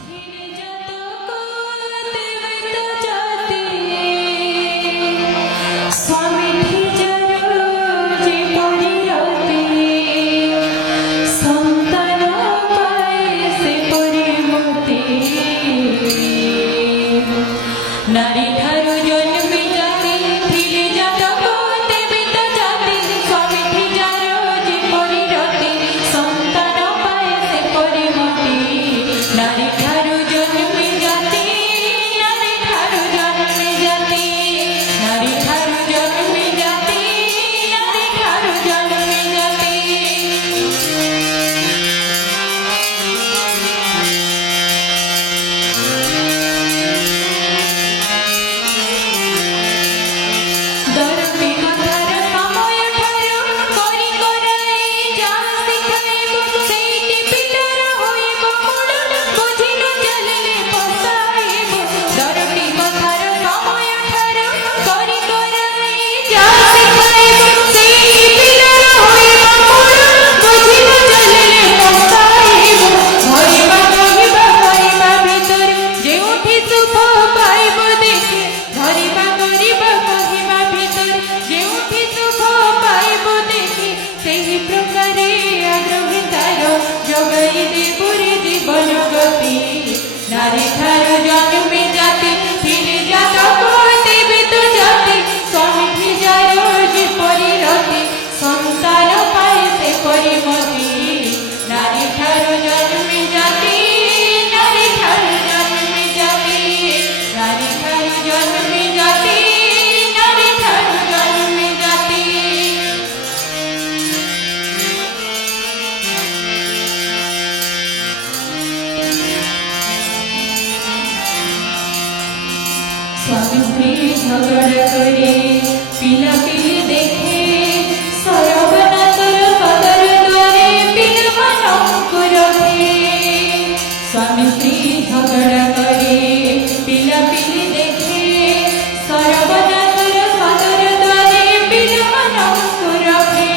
ধীরে যত দেবে তো জাতি স্বামী ঠিজার যে পরিরতি সন্তান পায় সে পরিমতি নারী ঠারু জন্মে জাতি ধীরে যত দেবে তো জাতি স্বামী ঠিজার যে পরিরতি সন্তান পায় সে পরিমতি নারী ঠারু জন্মে জাতি নারী ঠারু জন্মে জাতি নারী ঠারু জন্মে জাতি নারী ঠারু জন্মে জাতি দরবে কথার সময় ঠারু করি করাই যা শিখাইব সেইটি পিতর হইব মূল বুঝিল চলিলে পস্তাইব দরবে কথার সময় ঠারু করি করাই যা শিখাইব সেইটি পিতর হইব মূল বুঝিল চলিলে পস্তাইব ধরিবা কহিবা ভিতর ଯେଉଁଠି ଶୁଭ ପାଇବ ଦେଖି ଧରିବା କରିବା କହିବା ଭିତର ଯେଉଁଠି ଶୁଭ ପାଇବ ଦେଖି ସେହି ପ୍ରକାରେ ଆଗ୍ରହୀ ତାର ଯୋଗାଇ ଦେ ପୁରୀ ଜୀବନ ଗତି ନାରୀ ଠାରୁ ଜନ୍ମେ ଜାତି ଧୀରେ ଜାତକ ଦେବେ ତ ଜାତି ସ୍ୱାମୀ ଠିଜାର ଯେ ପରିରତି ସନ୍ତାନ ପାଏ ସେ ପରିମତି ନାରୀ ଠାରୁ ଜନ୍ମେ ଜାତି নারী ঠারু জন্মে জাতি নারী ঠারু জন্মে জাতি নারী ঠারু জন্মে জাতি স্বামী স্ত্রী ঝগড়া করে পিলাপিলি দেখে সরবনাতর সদর দ্বারে পিলাମାନଙ୍କୁ রখে স্বামী স্ত্রী ঝগড়া করে পিলাপিলি দেখে সরবনাতর সদর দ্বারে পিলাମାନଙ୍କୁ রখে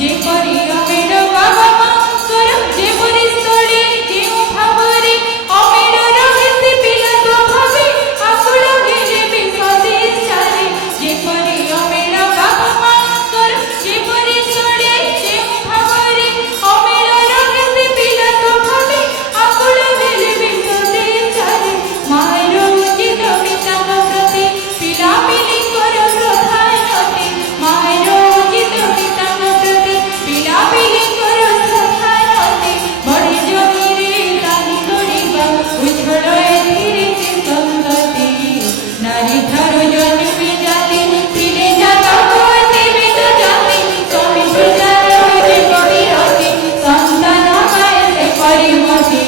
যেপরি অমের বাবা মাଙ୍କର যেপରି ସ୍ଥଳୀ ଯେଉଁ ଭାବରେ ଅମେର ରହେ ସେ ପିଲା ସ୍ୱଭାବେ ଆକୁଳ ହେଲେ ବି ସଦିଚ୍ଛାରେ ଯେପରି ଅମେର ବାବା ମାଙ୍କର ଯେପରି ସ୍ଥଳୀ ଯେଉଁ ଭାବରେ ଅମେର ରହେ ସେ ପିଲା ସ୍ୱଭାବେ ଆକୁଳ ହେଲେ ବି ସଦିଚ୍ଛାରେ ମାଏର ଉଚିତ ପିତାଙ୍କ ପ୍ରତି ପିଲାପିଲିଙ୍କର ଶ୍ରଦ୍ଧାନତି ମାଏର ଉଚିତ ପିତାଙ୍କ ପ୍ରତି ପିଲାପିଲିଙ୍କର ଶ୍ରଦ୍ଧାନତି ବଢ଼ି ଜମିରେ ତାନି କରିବା ଉଜ୍ଜଳ ଏଥିରେ ଯେ ସଙ୍ଗତି ନାରୀ ଠାରୁ ଜନ୍ମେ ଜାତି ଧୀରେ ଜାତକ ଦେବେ ତ ଜାତି ସ୍ୱାମୀ ଠିଜାର ଯେ ପରିରତି ସନ୍ତାନ ପାଏ ସେ ପରିମତି